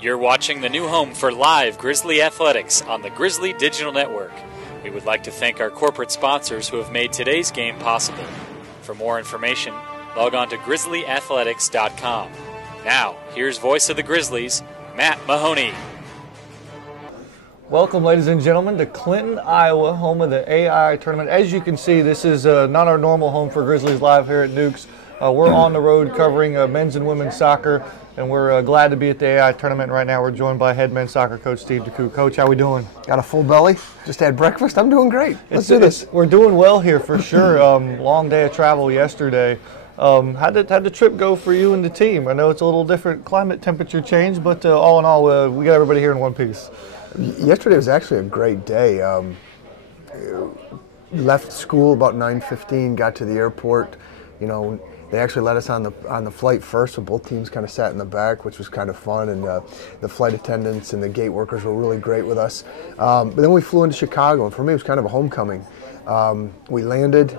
You're watching the new home for live Grizzly athletics on the Grizzly Digital Network. We would like to thank our corporate sponsors who have made today's game possible. For more information, log on to grizzlyathletics.com. Now, here's voice of the Grizzlies, Matt Mahoney. Welcome, ladies and gentlemen, to Clinton, Iowa, home of the A.I.I Tournament. As you can see, this is not our normal home for Grizzlies Live here at Nukes. We're on the road covering men's and women's soccer, and we're glad to be at the A.I.I Tournament right now. We're joined by head men's soccer coach Steve DeCou. Coach, how we doing? Got a full belly. Just had breakfast. I'm doing great. Let's do this. We're doing well here for sure. Long day of travel yesterday. How'd the trip go for you and the team? I know it's a little different climate temperature change, but all in all, we got everybody here in one piece. Yesterday was actually a great day. Left school about 9:15, got to the airport. You know, they actually let us on the flight first, so both teams kind of sat in the back, which was kind of fun. And the flight attendants and the gate workers were really great with us. But then we flew into Chicago, and for me, it was kind of a homecoming. We landed.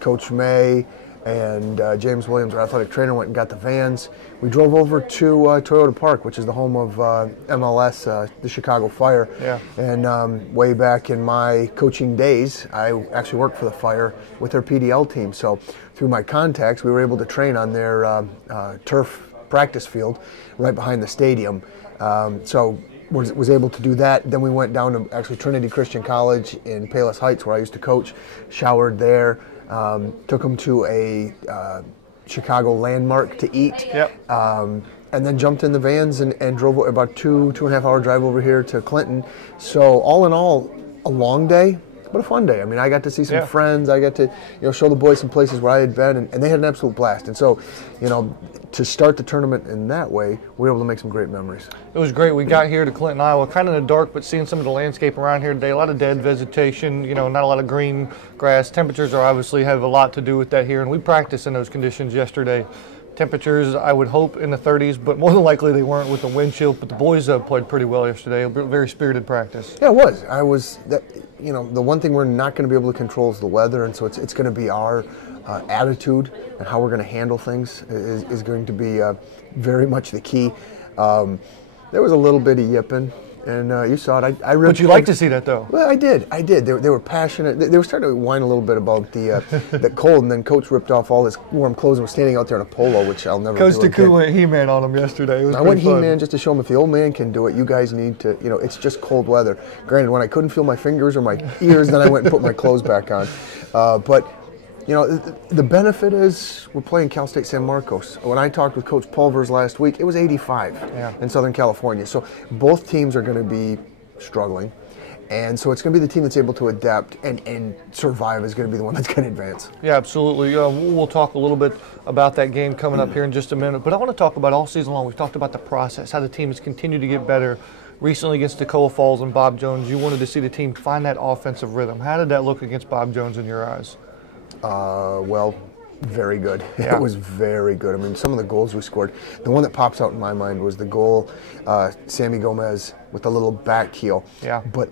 Coach May and James Williams, our athletic trainer, went and got the vans. We drove over to Toyota Park, which is the home of MLS, the Chicago Fire. Yeah. And way back in my coaching days, I actually worked for the Fire with their PDL team. So through my contacts, we were able to train on their turf practice field right behind the stadium. So was able to do that. Then we went down to actually Trinity Christian College in Palos Heights, where I used to coach, showered there. Took them to a Chicago landmark to eat, and then jumped in the vans and drove about two and a half hour drive over here to Clinton. So all in all, a long day, but a fun day. I mean, I got to see some friends. I got to show the boys some places where I had been, and they had an absolute blast. And so, to start the tournament in that way, we were able to make some great memories. It was great. We got here to Clinton, Iowa, kind of in the dark, but seeing some of the landscape around here today, a lot of dead vegetation, not a lot of green grass. Temperatures obviously have a lot to do with that here, and we practiced in those conditions yesterday. Temperatures, I would hope, in the 30s, but more than likely they weren't with the wind chill. But the boys played pretty well yesterday. A very spirited practice. Yeah, it was. The one thing we're not going to be able to control is the weather, and so it's going to be our attitude and how we're going to handle things is going to be very much the key. There was a little bit of yipping, and you saw it. I really. But you like to see that, though. Well, I did. They were passionate. They were starting to whine a little bit about the cold, and then Coach ripped off all his warm clothes and was standing out there in a polo, which I'll never do again. Coach DeCou went He-Man on him yesterday. It was I went He-Man just to show him if the old man can do it, you guys need to. It's just cold weather. Granted, when I couldn't feel my fingers or my ears, then I went and put my clothes back on. But the benefit is we're playing Cal State San Marcos. When I talked with Coach Pulvers last week, it was 85 in Southern California. So both teams are going to be struggling. And so it's going to be the team that's able to adapt and survive is going to be the one that's going to advance. Yeah, absolutely. We'll talk a little bit about that game coming up here in just a minute. But I want to talk about all season long. We've talked about the process, how the team has continued to get better. Recently against Toccoa Falls and Bob Jones, you wanted to see the team find that offensive rhythm. How did that look against Bob Jones in your eyes? Well, very good. Yeah. It was very good. I mean, some of the goals we scored, the one that pops out in my mind was the goal, Sammy Gomez with a little back heel. Yeah. But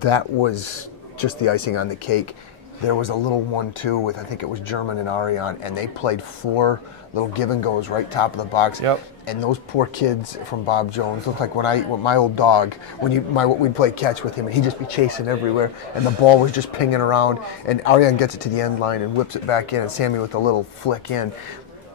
that was just the icing on the cake. There was a little 1-2 with, I think it was German and Ariane, and they played 4 little give and goes right top of the box. Yep. And those poor kids from Bob Jones looked like when my old dog, we'd play catch with him, and he'd just be chasing everywhere, and the ball was just pinging around, and Ariane gets it to the end line and whips it back in, and Sammy with a little flick in.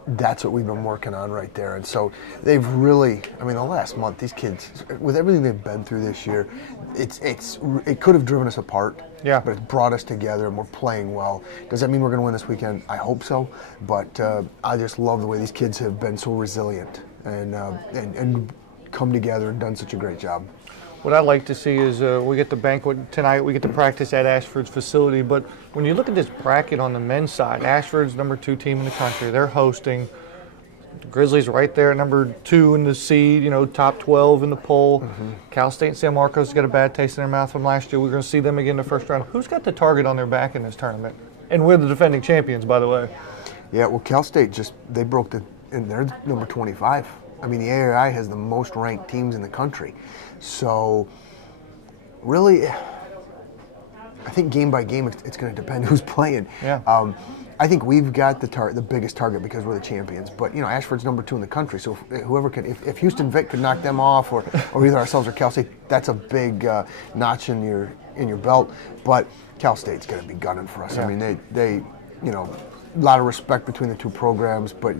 That's what we've been working on right there. And so they've really, the last month, these kids, with everything they've been through this year, it could have driven us apart. Yeah. But it's brought us together, and we're playing well. Does that mean we're going to win this weekend? I hope so. But I just love the way these kids have been so resilient and come together and done such a great job. What I'd like to see is we get the banquet tonight, we get to practice at Ashford's facility, but when you look at this bracket on the men's side, Ashford's number 2 team in the country. They're hosting. The Grizzlies right there at number 2 in the seed, top 12 in the poll. Mm-hmm. Cal State and San Marcos got a bad taste in their mouth from last year. We're going to see them again in the first round. Who's got the target on their back in this tournament? And we're the defending champions, by the way. Yeah, well, Cal State they broke and they're number 25. The A.I.I has the most ranked teams in the country. So, really, I think game by game, it's going to depend who's playing. Yeah. I think we've got the biggest target because we're the champions. But Ashford's number 2 in the country, so whoever can, if Houston Vic could knock them off, or either ourselves or Cal State, that's a big notch in your belt. But Cal State's going to be gunning for us. Yeah. I mean, they a lot of respect between the two programs, but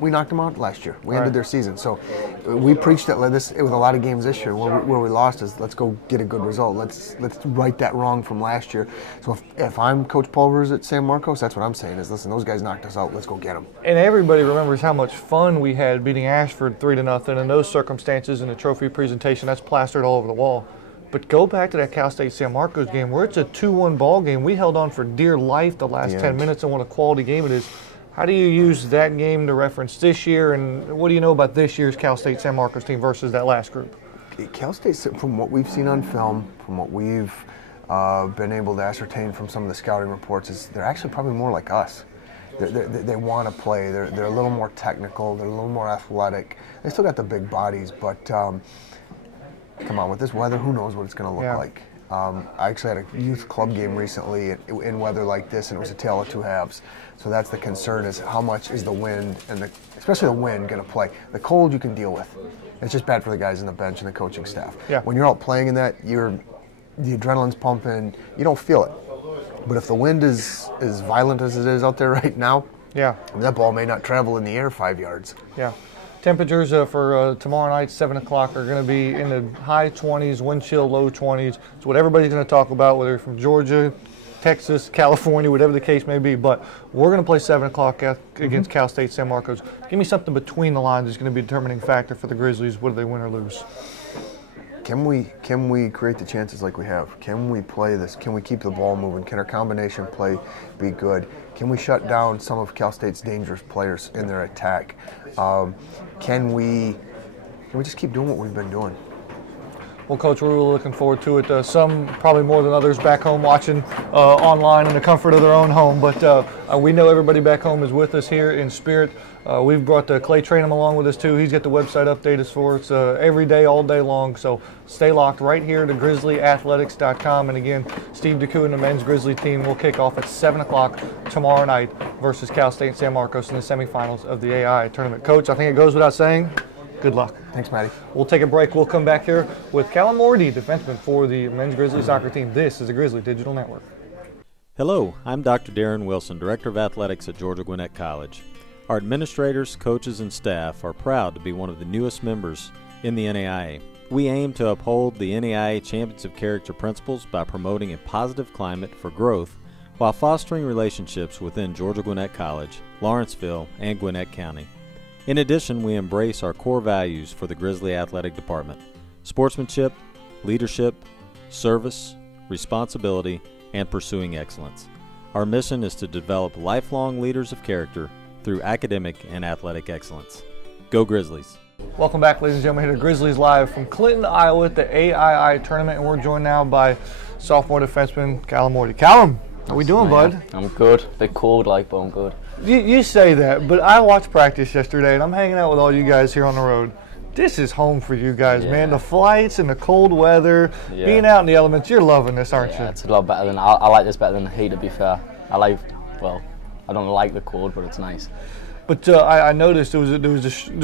we knocked them out last year. We ended their season. So we preached it with a lot of games this year. Where we lost is let's go get a good result. Let's right that wrong from last year. So if I'm Coach Pulvers at San Marcos, that's what I'm saying is, listen, those guys knocked us out. Let's go get them. And everybody remembers how much fun we had beating Ashford 3-0 in those circumstances, in the trophy presentation. That's plastered all over the wall. But go back to that Cal State San Marcos game where it's a 2-1 ball game. We held on for dear life the last 10 minutes, and what a quality game it is. How do you use that game to reference this year, and what do you know about this year's Cal State San Marcos team versus that last group? Cal State, from what we've seen on film, from what we've been able to ascertain from some of the scouting reports, is they're actually probably more like us. They want to play. They're a little more technical. They're a little more athletic. They still got the big bodies, but come on, with this weather, who knows what it's going to look like. I actually had a youth club game recently in weather like this, and it was a tale of two halves. So that's the concern, is how much is the wind, and especially the wind, going to play. The cold you can deal with. It's just bad for the guys on the bench and the coaching staff. Yeah. When you're out playing in that, the adrenaline's pumping. You don't feel it. But if the wind is as violent as it is out there right now, that ball may not travel in the air 5 yards. Yeah. Temperatures for tomorrow night, 7 o'clock, are going to be in the high 20s, wind chill, low 20s. It's what everybody's going to talk about, whether you're from Georgia, Texas, California, whatever the case may be. But we're going to play 7 o'clock against Cal State San Marcos. Give me something between the lines that's going to be a determining factor for the Grizzlies, whether they win or lose. Can we create the chances like we have? Can we play this? Can we keep the ball moving? Can our combination play be good? Can we shut down some of Cal State's dangerous players in their attack? Can we just keep doing what we've been doing? Well, Coach, we're really looking forward to it. Some probably more than others back home watching online in the comfort of their own home. But we know everybody back home is with us here in spirit. We've brought Clay Trainham along with us, too. He's got the website updated for us every day, all day long. So stay locked right here to GrizzlyAthletics.com. And, again, Steve DeCou and the men's Grizzly team will kick off at 7 o'clock tomorrow night versus Cal State and San Marcos in the semifinals of the A.I.I Tournament. Coach, I think it goes without saying, good luck. Thanks, Matty. We'll take a break. We'll come back here with Callum Mordey, defenseman for the men's Grizzly soccer team. This is the Grizzly Digital Network. Hello, I'm Dr. Darren Wilson, Director of Athletics at Georgia Gwinnett College. Our administrators, coaches, and staff are proud to be one of the newest members in the NAIA. We aim to uphold the NAIA Champions of Character principles by promoting a positive climate for growth while fostering relationships within Georgia Gwinnett College, Lawrenceville, and Gwinnett County. In addition, we embrace our core values for the Grizzly Athletic Department: sportsmanship, leadership, service, responsibility, and pursuing excellence. Our mission is to develop lifelong leaders of character through academic and athletic excellence. Go Grizzlies! Welcome back, ladies and gentlemen, here to Grizzlies Live from Clinton, Iowa at the A.I.I Tournament, and we're joined now by sophomore defenseman Callum Mordey. Callum, how we doing, bud? I'm good. Bit cold, but I'm good. You say that, but I watched practice yesterday, and I'm hanging out with all you guys here on the road. This is home for you guys, man. The flights and the cold weather, being out in the elements, you're loving this, aren't you? It's a lot better than, I like this better than the heat, to be fair. I don't like the cold, but it's nice. But I noticed there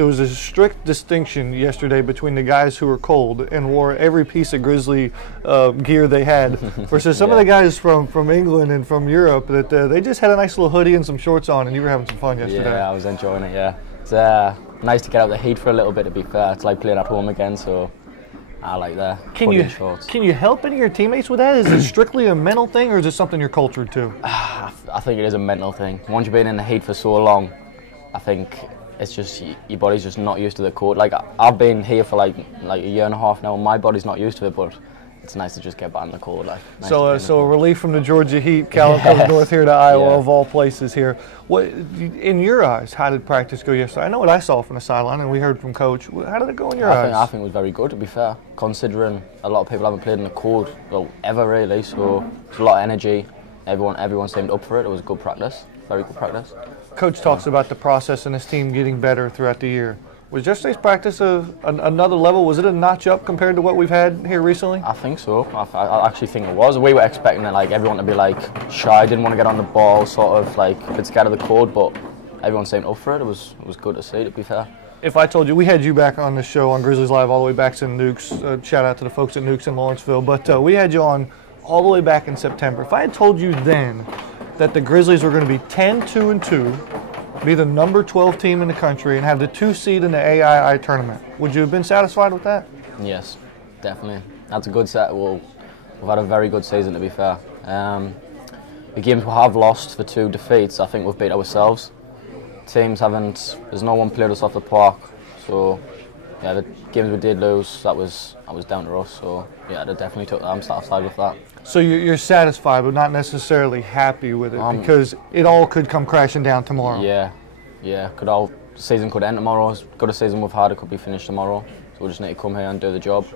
was a strict distinction yesterday between the guys who were cold and wore every piece of Grizzly gear they had versus some of the guys from England and from Europe that they just had a nice little hoodie and some shorts on, and you were having some fun yesterday. Yeah, I was enjoying it, It's nice to get out the heat for a little bit, to be fair. It's like playing at home again, so I like that. Can you help any of your teammates with that? Is it strictly a mental thing, or is it something you're cultured to? I think it is a mental thing. Once you've been in the heat for so long, I think it's just your body's just not used to the cold. Like, I've been here for like a year and a half now, and my body's not used to it, but it's nice to just get back in the cold. So a relief from the Georgia heat. Callum comes north here to Iowa, of all places here. What, in your eyes, how did practice go yesterday? I know what I saw from the sideline, and we heard from Coach. How did it go in your eyes? I think it was very good, to be fair, considering a lot of people haven't played in the cold, ever really. So it's a lot of energy. Everyone seemed up for it. It was good practice, very good practice. Coach talks about the process and his team getting better throughout the year. Was yesterday's practice another level? Was it a notch up compared to what we've had here recently? I think so. I actually think it was. We were expecting it, like everyone to be like shy, didn't want to get on the ball, sort of like a bit scared of the cold, but everyone seemed up for it. It was good to see, to be fair. If I told you, we had you back on the show on Grizzlies Live all the way back in Nukes. Shout out to the folks at Nukes in Lawrenceville. But we had you on all the way back in September. If I had told you then that the Grizzlies were going to be 10-2-2, be the number 12 team in the country, and have the 2 seed in the A.I.I Tournament, would you have been satisfied with that? Yes, definitely. That's a good set. We've had a very good season, to be fair. The games we have lost, the 2 defeats, I think we've beat ourselves. Teams there's no one played us off the park, so yeah, the games we did lose, that was down to us, so yeah, I'm satisfied with that. So you're satisfied, but not necessarily happy with it, because it all could come crashing down tomorrow. Yeah, season could end tomorrow. As good a season we've had, it could be finished tomorrow, so we just need to come here and do the job.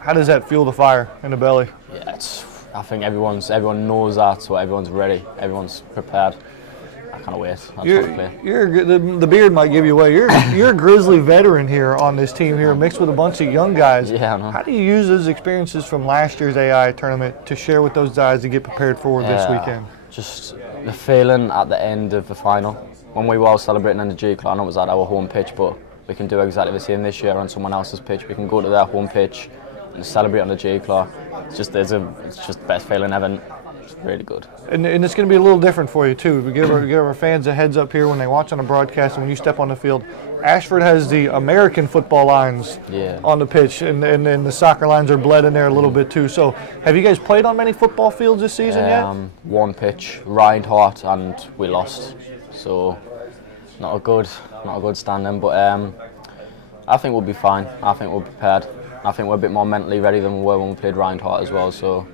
How does that fuel the fire in the belly? Yeah, I think everyone knows that, so everyone's ready, everyone's prepared. I can't wait. The beard might give you away. You're a Grizzly veteran here on this team here, mixed with a bunch of young guys. Yeah, I know. How do you use those experiences from last year's A.I.I Tournament to share with those guys to get prepared for this weekend? Just the feeling at the end of the final. When we were all celebrating on the G-Claw, I know it was at our home pitch, but we can do exactly the same this year on someone else's pitch. We can go to their home pitch and celebrate on the G-Claw. It's just the best feeling ever. Really good. And it's going to be a little different for you, too. We give our fans a heads up here when they watch on the broadcast and when you step on the field. Ashford has the American football lines on the pitch, and then the soccer lines are bled in there a little bit, too. So have you guys played on many football fields this season yet? One pitch, Reinhardt, and we lost. So not a good standing, but I think we'll be fine. I think we're prepared. I think we're a bit more mentally ready than we were when we played Reinhardt as well. So.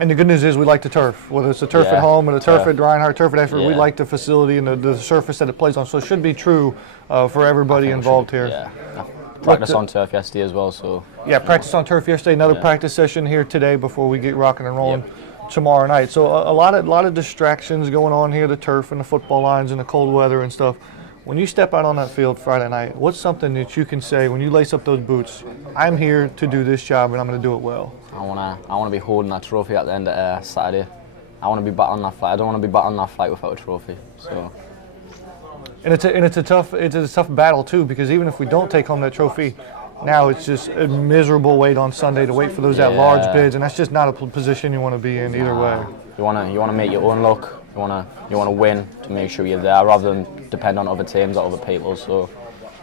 And the good news is we like the turf. Whether it's the turf at home or the turf at Reinhardt, turf at Ashford, we like the facility and the surface that it plays on. So it should be true for everybody involved here. Yeah. Practice on turf yesterday as well. So. Yeah, practice on turf yesterday. Another practice session here today before we get rocking and rolling tomorrow night. So a lot of distractions going on here, the turf and the football lines and the cold weather and stuff. When you step out on that field Friday night, what's something that you can say when you lace up those boots? I'm here to do this job and I'm going to do it well. I want to be holding that trophy at the end of Saturday. I want to be back on that flight. I don't want to be back on that flight without a trophy. So. And it's a tough battle too, because even if we don't take home that trophy, now it's just a miserable wait on Sunday to wait for those at-large bids, and that's just not a position you want to be in either way. You want to make your own luck. You want to win to make sure you're there, rather than depend on other teams or other people. So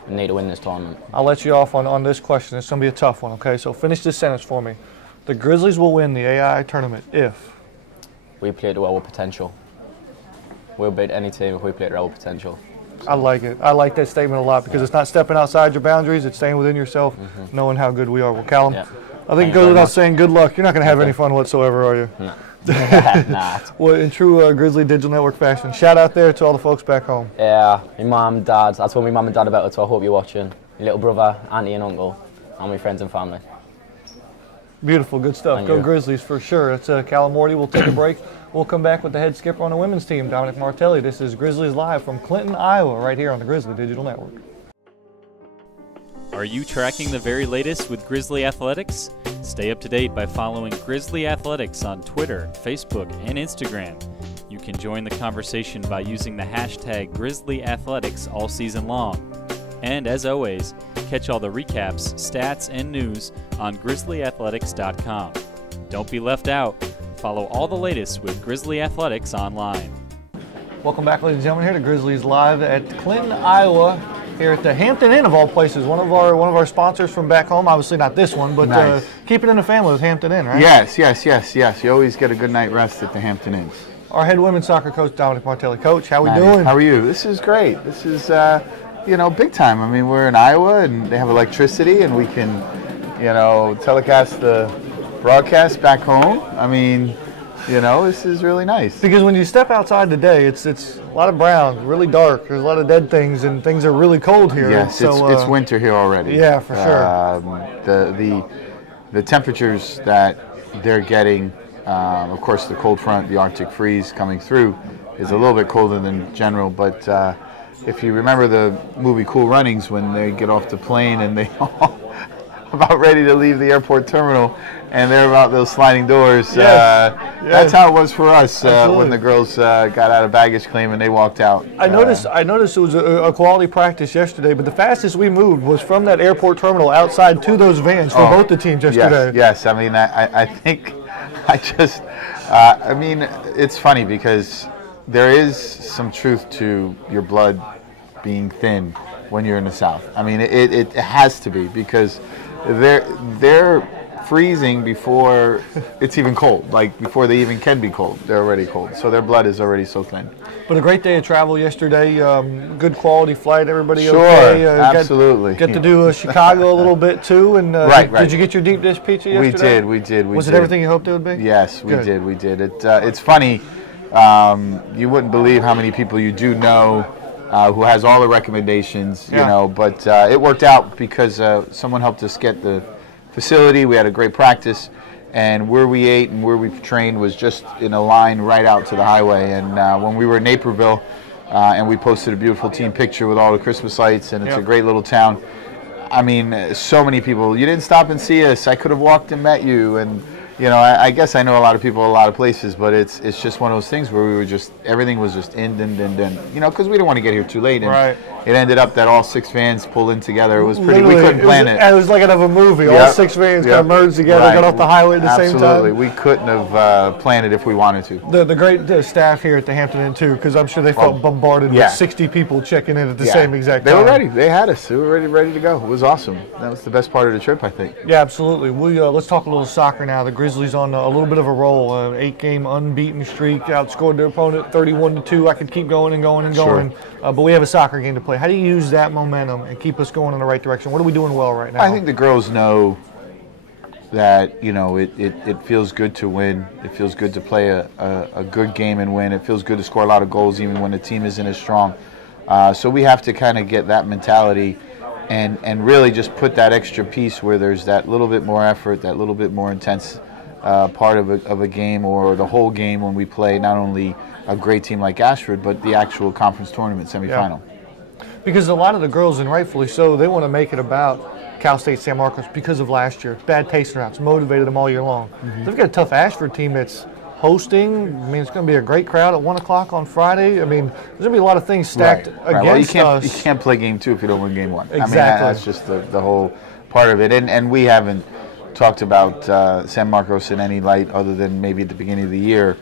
we need to win this tournament. I'll let you off on this question. It's going to be a tough one. Okay, so finish this sentence for me. The Grizzlies will win the A.I.I Tournament if we play to our potential. We'll beat any team if we play to our potential. So. I like it. I like that statement a lot because it's not stepping outside your boundaries. It's staying within yourself, knowing how good we are. Well, Callum, I think it goes without saying good luck. You're not going to have any fun whatsoever, are you? No. Nah. Well, in true Grizzly Digital Network fashion, shout out there to all the folks back home. Yeah, my mum, dad. I told my mum and dad about it, so I hope you're watching. My little brother, auntie and uncle, and my friends and family. Beautiful, good stuff. Thank Go you. Grizzlies for sure. It's Callum Mordey. We'll take a break. We'll come back with the head skipper on the women's team, Domenic Martelli. This is Grizzlies Live from Clinton, Iowa, right here on the Grizzly Digital Network. Are you tracking the very latest with Grizzly Athletics? Stay up to date by following Grizzly Athletics on Twitter, Facebook, and Instagram. You can join the conversation by using the hashtag Grizzly Athletics all season long. And as always, catch all the recaps, stats, and news on GrizzlyAthletics.com. Don't be left out. Follow all the latest with Grizzly Athletics online. Welcome back, ladies and gentlemen, here to Grizzlies Live at Clinton, Iowa, here at the Hampton Inn of all places. One of our sponsors from back home. Obviously not this one, but nice. Keep it in the family with Hampton Inn, right? Yes. You always get a good night rest at the Hampton Inns. Our head women's soccer coach, Domenic Martelli. Coach, how we doing? How are you? This is great. This is, big time. I mean, we're in Iowa, and they have electricity, and we can, telecast the broadcast back home. I mean, this is really nice. Because when you step outside today, it's a lot of brown, really dark. There's a lot of dead things, and things are really cold here. Yes, so, it's winter here already. Yeah, for sure. The temperatures that they're getting, of course, the cold front, the Arctic freeze coming through, is a little bit colder than general, but if you remember the movie Cool Runnings, when they get off the plane and they all about ready to leave the airport terminal, and they're about those sliding doors. That's how it was for us when the girls got out of baggage claim and they walked out. I noticed it was a quality practice yesterday, but the fastest we moved was from that airport terminal outside to those vans for both the teams yesterday. Yes. I mean, I think I mean, it's funny because there is some truth to your blood being thin when you're in the South. I mean, it has to be, because they're freezing before it's even cold. Like, before they even can be cold, they're already cold. So their blood is already so thin. But a great day of travel yesterday. Good quality flight. Everybody sure, okay? Absolutely. Get to do Chicago a little bit too. And right. Did you get your deep dish pizza yesterday? We did. Was it everything you hoped it would be? Yes, we did. It's funny. You wouldn't believe how many people you do know who has all the recommendations, you know. But it worked out because someone helped us get the facility. We had a great practice, and where we ate and where we trained was just in a line right out to the highway. And when we were in Naperville, and we posted a beautiful team picture with all the Christmas lights, and it's a great little town. I mean, so many people. You didn't stop and see us. I could have walked and met you, and you know, I guess I know a lot of people a lot of places, but it's just one of those things where we were just, everything was just in, you know, because we didn't want to get here too late. And it ended up that all 6 vans pulled in together. It was pretty, we couldn't plan it. It was like another movie. All 6 vans kind of merged together, got off the highway at the same time. Absolutely. We couldn't have planned it if we wanted to. The great staff here at the Hampton Inn, too, because I'm sure they felt bombarded with 60 people checking in at the same exact time. They were ready. They had us. We were ready to go. It was awesome. That was the best part of the trip, I think. Yeah, absolutely. Let's talk a little soccer now. The Grizzlies on a little bit of a roll, 8-game unbeaten streak, outscored their opponent 31-2. I could keep going and going and going, but we have a soccer game to play. How do you use that momentum and keep us going in the right direction? What are we doing well right now? I think the girls know that, you know, it feels good to win. It feels good to play a good game and win. It feels good to score a lot of goals even when the team isn't as strong. So we have to kind of get that mentality and really just put that extra piece where there's that little bit more effort, that little bit more intense part of a game, or the whole game when we play not only a great team like Ashford, but the actual conference tournament semifinal. Because a lot of the girls, and rightfully so, they want to make it about Cal State San Marcos because of last year. Bad taste in their mouths, motivated them all year long. They've got a tough Ashford team that's hosting. I mean, it's going to be a great crowd at 1 o'clock on Friday. I mean, there's going to be a lot of things stacked against us. You can't play game 2 if you don't win game 1. Exactly. I mean, that's just the whole part of it. And we haven't talked about San Marcos in any light other than maybe at the beginning of the year,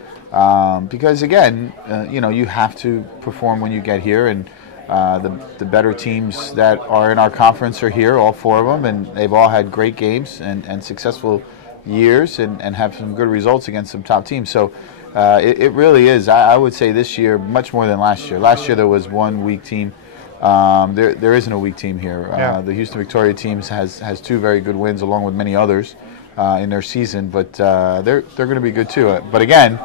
because again, you know, you have to perform when you get here, and the better teams that are in our conference are here, all 4 of them, and they've all had great games and successful years and have some good results against some top teams. So it really is, I would say this year much more than last year. Last year there was one weak team. There isn't a weak team here. The Houston Victoria teams has 2 very good wins along with many others in their season, but they're going to be good too. But again,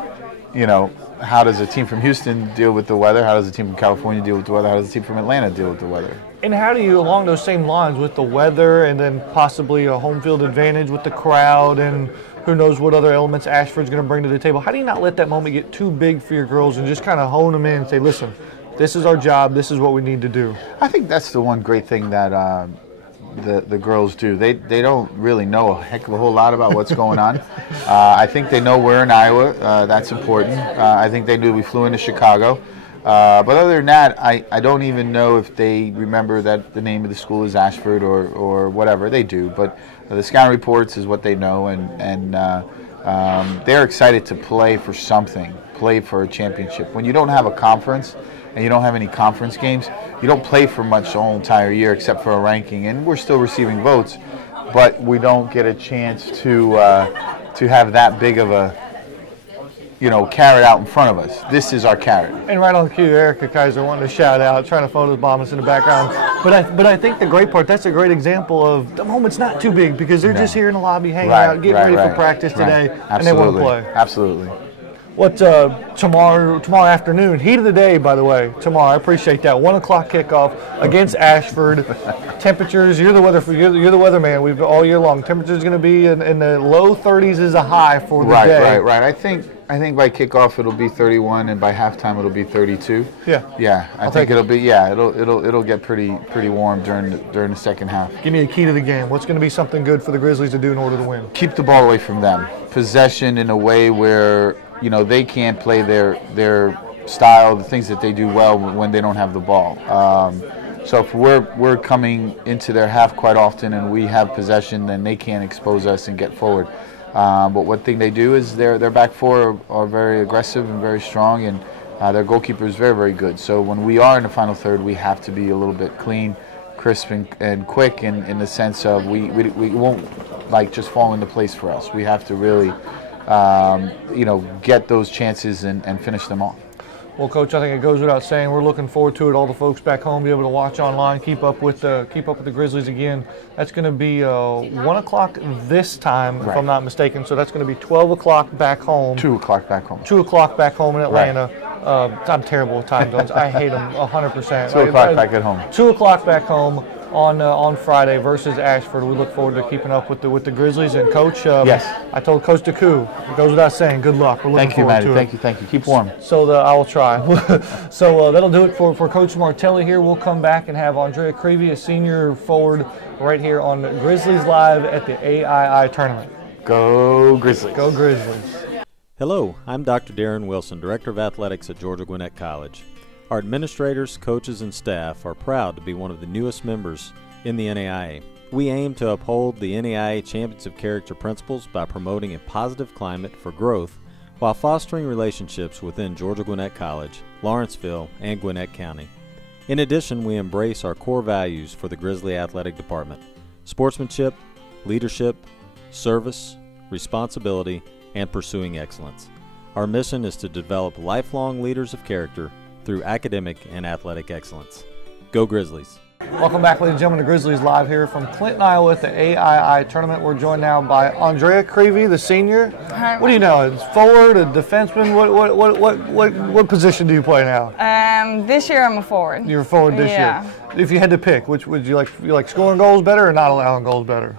you know, how does a team from Houston deal with the weather? How does a team from California deal with the weather? How does a team from Atlanta deal with the weather? And how do you, along those same lines, with the weather and then possibly a home field advantage with the crowd and who knows what other elements Ashford's going to bring to the table, how do you not let that moment get too big for your girls and just kind of hone them in and say, listen, this is our job, this is what we need to do? I think that's the one great thing that the girls do. They don't really know a heck of a whole lot about what's going on. I think they know we're in Iowa. That's important. I think they knew we flew into Chicago. But other than that, I don't even know if they remember that the name of the school is Ashford or whatever. They do, but the scouting reports is what they know, and they're excited to play for something, play for a championship. When you don't have a conference and you don't have any conference games, you don't play for much the whole entire year except for a ranking, and we're still receiving votes, but we don't get a chance to have that big of a, you know, carrot out in front of us. This is our carrot. And right on cue, Erica Kaiser wanting to shout out, trying to photobomb us in the background. But I think the great part, that's a great example of the moment's not too big because they're just here in the lobby hanging out, getting ready for practice today, and they want to play. Absolutely. What tomorrow afternoon, heat of the day, by the way, tomorrow. I appreciate that. 1 o'clock kickoff against Ashford. Temperatures, you're the weatherman. We've all year long. Temperatures going to be in the low 30s is a high for the day. Right. I think by kickoff it'll be 31, and by halftime it'll be 32. Yeah. I think it'll be it'll get pretty warm during the second half. Give me a key to the game. What's going to be something good for the Grizzlies to do in order to win? Keep the ball away from them. Possession in a way where they can't play their style, the things that they do well when they don't have the ball. So if we're coming into their half quite often and we have possession, then they can't expose us and get forward. But one thing they do is their back four are very aggressive and very strong, and their goalkeeper is very, very good. So when we are in the final third, we have to be a little bit clean, crisp, and quick in the sense of we won't just fall into place for us. We have to really get those chances and finish them off. Well, Coach, I think it goes without saying we're looking forward to it. All the folks back home be able to watch online, keep up with the Grizzlies again. That's going to be 1 o'clock this time, if I'm not mistaken. So that's going to be 12 o'clock back home. 2 o'clock back home. 2 o'clock back home in Atlanta. Right. I'm terrible with time zones. I hate them 100%. 2 o'clock back at home. 2 o'clock back home on Friday versus Ashford. We look forward to keeping up with the Grizzlies. And Coach, yes, I told Coach DeCou, it goes without saying, good luck. We're looking forward to it. Thank you. Keep warm. So I will try. So that'll do it for Coach Martelli here. We'll come back and have Andreah Creevey, a senior forward, right here on Grizzlies Live at the A.I.I Tournament. Go Grizzlies. Go Grizzlies. Hello, I'm Dr. Darren Wilson, Director of Athletics at Georgia Gwinnett College. Our administrators, coaches, and staff are proud to be one of the newest members in the NAIA. We aim to uphold the NAIA Champions of Character principles by promoting a positive climate for growth while fostering relationships within Georgia Gwinnett College, Lawrenceville, and Gwinnett County. In addition, we embrace our core values for the Grizzly Athletic Department: sportsmanship, leadership, service, responsibility, and pursuing excellence. Our mission is to develop lifelong leaders of character through academic and athletic excellence. Go Grizzlies! Welcome back, ladies and gentlemen, to Grizzlies Live here from Clinton, Iowa at the A.I.I Tournament. We're joined now by Andreah Creevey, the senior. Hi. What do you know? A forward, a defenseman? What position do you play now? This year I'm a forward. You're a forward this year. If you had to pick, which would you like? You like scoring goals better or not allowing goals better?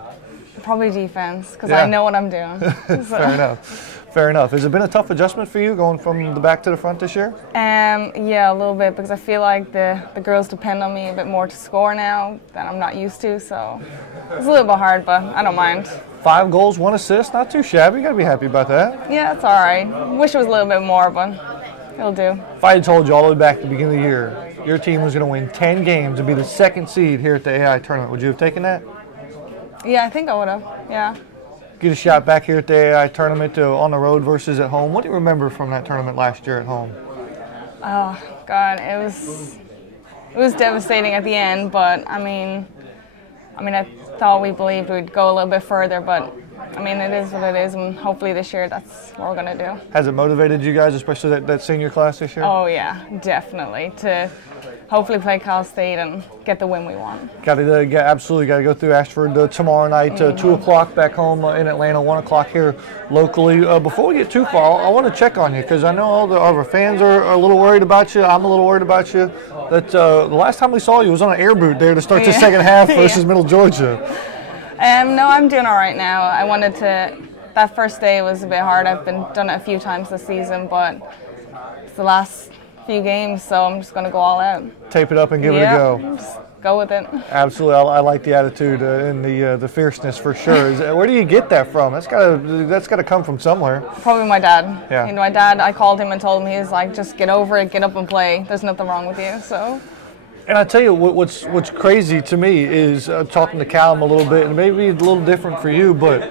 Probably defense, because I know what I'm doing. Fair enough. Fair enough. Has it been a tough adjustment for you going from the back to the front this year? Yeah, a little bit, because I feel like the girls depend on me a bit more to score now that I'm not used to, so it's a little bit hard, but I don't mind. 5 goals, 1 assist, not too shabby. You got to be happy about that. Yeah, it's all right. Wish it was a little bit more, but it'll do. If I had told you all the way back at the beginning of the year your team was going to win 10 games and be the 2nd seed here at the A.I.I Tournament, would you have taken that? Yeah, I think I would have, yeah. Get a shot back here at the A.I.I Tournament on the road versus at home. What do you remember from that tournament last year at home? Oh, God, it was devastating at the end, but I mean, I thought we believed we'd go a little bit further, but I mean, it is what it is, and hopefully this year that's what we're going to do. Has it motivated you guys, especially that senior class this year? Oh, yeah, definitely, to hopefully play Cal State and get the win we want. Absolutely got to go through Ashford tomorrow night, 2 o'clock back home in Atlanta, 1 o'clock here locally. Before we get too far, I want to check on you because I know all of our fans are a little worried about you. I'm a little worried about you. That the last time we saw you was on an air boot there to start the second half versus Middle Georgia. No, I'm doing all right now. I wanted to. That first day was a bit hard. I've done it a few times this season, but it's the last few games, so I'm just going to go all out. Tape it up and give it a go. Just go with it. Absolutely, I like the attitude and the fierceness for sure. Where do you get that from? That's got to come from somewhere. Probably my dad. Yeah. You know, my dad. I called him and told him, he's like, just get over it, get up and play. There's nothing wrong with you. So. And I tell you what's crazy to me is talking to Callum a little bit, and maybe it's a little different for you, but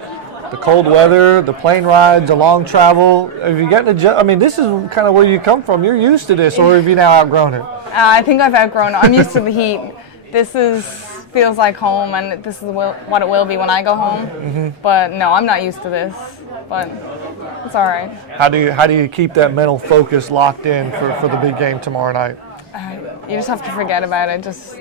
the cold weather, the plane rides, the long travel. Have you gotten I mean, this is kind of where you come from. You're used to this, or have you now outgrown it? I think I've outgrown it. I'm used to the heat. This feels like home, and this is what it will be when I go home. Mm-hmm. But no, I'm not used to this. But it's all right. How do you keep that mental focus locked in for the big game tomorrow night? You just have to forget about it. Just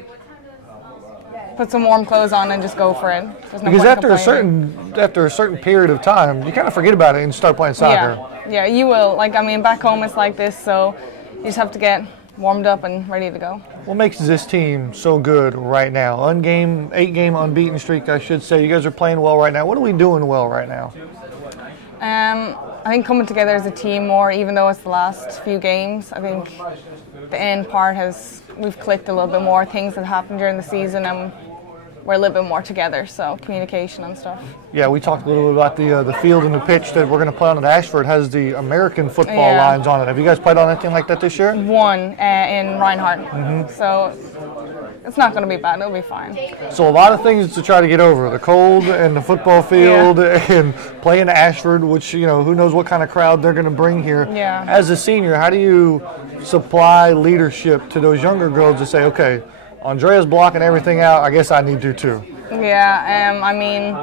put some warm clothes on and just go for it. There's no Because point after a certain period of time, you kind of forget about it and start playing soccer. Yeah, you will. Like, I mean, back home it's like this, so you just have to get warmed up and ready to go. What makes this team so good right now? 8-game unbeaten streak, I should say. You guys are playing well right now. What are we doing well right now? I think coming together as a team more, even though it's the last few games. I think the end part we've clicked a little bit more. Things that happened during the season, and we're a little bit more together, so communication and stuff. Yeah, we talked a little bit about the field and the pitch that we're going to play on at Ashford. Has the American football lines on it. Have you guys played on anything like that this year? One in Reinhardt, so it's not going to be bad. It'll be fine. So a lot of things to try to get over: the cold and the football field, and playing Ashford, which who knows what kind of crowd they're going to bring here. Yeah. As a senior, how do you supply leadership to those younger girls to say, okay, Andrea's blocking everything out, I guess I need to too? Yeah, I mean,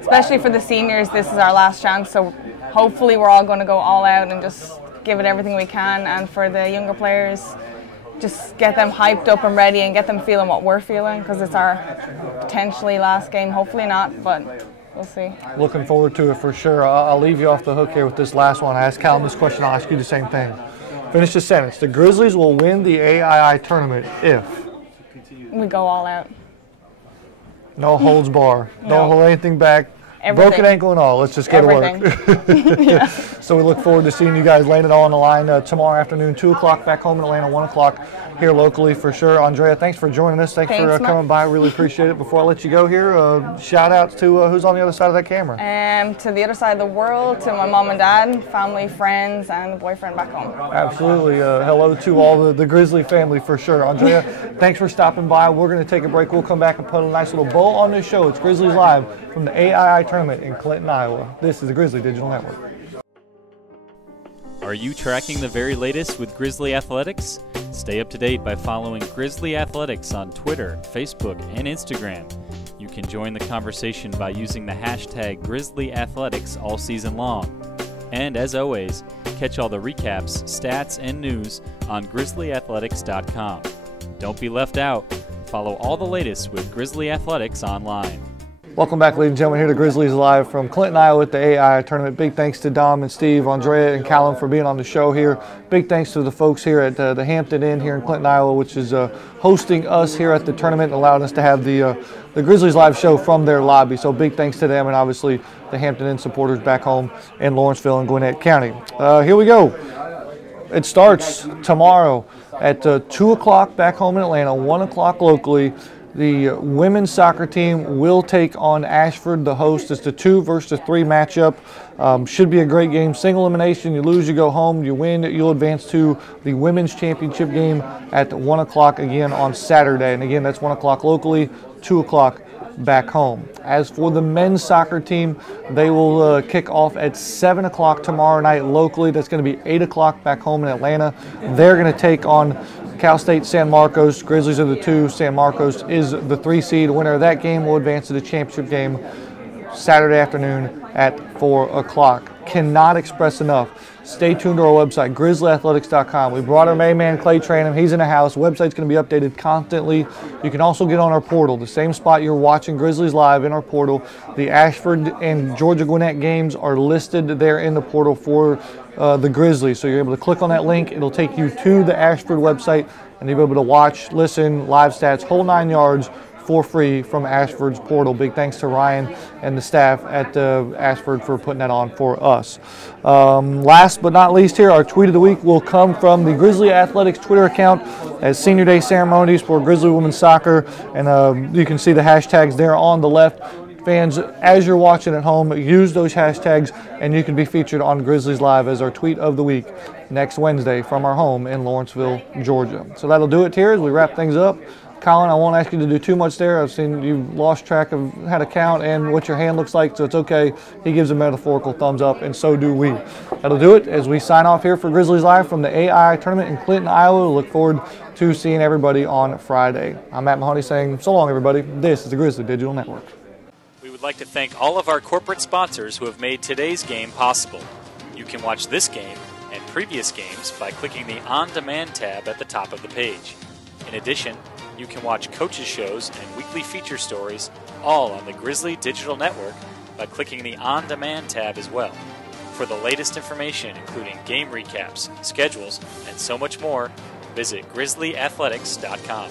especially for the seniors, this is our last chance, so hopefully we're all going to go all out and just give it everything we can. And for the younger players, just get them hyped up and ready and get them feeling what we're feeling, because it's our potentially last game. Hopefully not, but we'll see. Looking forward to it for sure. I'll leave you off the hook here with this last one. I asked Callum this question, I'll ask you the same thing. Finish the sentence. The Grizzlies will win the A.I.I Tournament if we go all out. No holds bar. Don't hold anything back. Everything. Broken ankle and all. Let's just get to work. Yeah. So we look forward to seeing you guys laying it all on the line tomorrow afternoon, 2 o'clock back home in Atlanta, 1 o'clock here locally for sure. Andrea, thanks for joining us. Thanks for coming by. Really appreciate it. Before I let you go here, shout outs to who's on the other side of that camera. To the other side of the world, to my mom and dad, family, friends, and the boyfriend back home. Absolutely. Hello to all the Grizzly family for sure. Andrea, thanks for stopping by. We're going to take a break. We'll come back and put a nice little bow on this show. It's Grizzlies Live from the A.I.I Tournament in Clinton, Iowa. This is the Grizzly Digital Network. Are you tracking the very latest with Grizzly Athletics? Stay up to date by following Grizzly Athletics on Twitter, Facebook, and Instagram. You can join the conversation by using the hashtag Grizzly Athletics all season long. And as always, catch all the recaps, stats, and news on grizzlyathletics.com. Don't be left out. Follow all the latest with Grizzly Athletics online. Welcome back, ladies and gentlemen, here to Grizzlies Live from Clinton, Iowa at the A.I.I Tournament. Big thanks to Dom and Steve, Andrea and Callum for being on the show here. Big thanks to the folks here at the Hampton Inn here in Clinton, Iowa, which is hosting us here at the tournament and allowing us to have the Grizzlies Live show from their lobby. So big thanks to them and obviously the Hampton Inn supporters back home in Lawrenceville and Gwinnett County. Here we go. It starts tomorrow at 2 o'clock back home in Atlanta, 1 o'clock locally. The women's soccer team will take on Ashford, the host. It's the 2 versus 3 matchup. Should be a great game. Single elimination. You lose, you go home. You win, you'll advance to the women's championship game at 1 o'clock again on Saturday. And again, that's 1 o'clock locally, 2 o'clock back home. As for the men's soccer team, they will kick off at 7 o'clock tomorrow night locally. That's going to be 8 o'clock back home in Atlanta. They're going to take on Cal State San Marcos. Grizzlies are the 2. San Marcos is the 3 seed. Winner of that game will advance to the championship game Saturday afternoon at 4 o'clock. Cannot express enough. Stay tuned to our website, grizzlyathletics.com. We brought our main man, Clay Tranham. He's in the house. Website's going to be updated constantly. You can also get on our portal, the same spot you're watching Grizzlies Live in our portal. The Ashford and Georgia Gwinnett games are listed there in the portal for the Grizzlies. So you're able to click on that link. It'll take you to the Ashford website, and you'll be able to watch, listen, live stats, whole 9 yards for free from Ashford's portal. Big thanks to Ryan and the staff at Ashford for putting that on for us. Last but not least here, our tweet of the week will come from the Grizzly Athletics Twitter account as Senior Day ceremonies for Grizzly Women's Soccer. And you can see the hashtags there on the left. Fans, as you're watching at home, use those hashtags and you can be featured on Grizzlies Live as our tweet of the week next Wednesday from our home in Lawrenceville, Georgia. So that'll do it here as we wrap things up. Colin, I won't ask you to do too much there. I've seen you've lost track of how to count and what your hand looks like, so it's okay. He gives a metaphorical thumbs up, and so do we. That'll do it as we sign off here for Grizzlies Live from the A.I.I Tournament in Clinton, Iowa. We look forward to seeing everybody on Friday. I'm Matt Mahoney saying so long, everybody. This is the Grizzly Digital Network. We would like to thank all of our corporate sponsors who have made today's game possible. You can watch this game and previous games by clicking the On Demand tab at the top of the page. In addition, You can watch coaches' shows and weekly feature stories all on the Grizzly Digital Network by clicking the On Demand tab as well. For the latest information, including game recaps, schedules, and so much more, visit grizzlyathletics.com.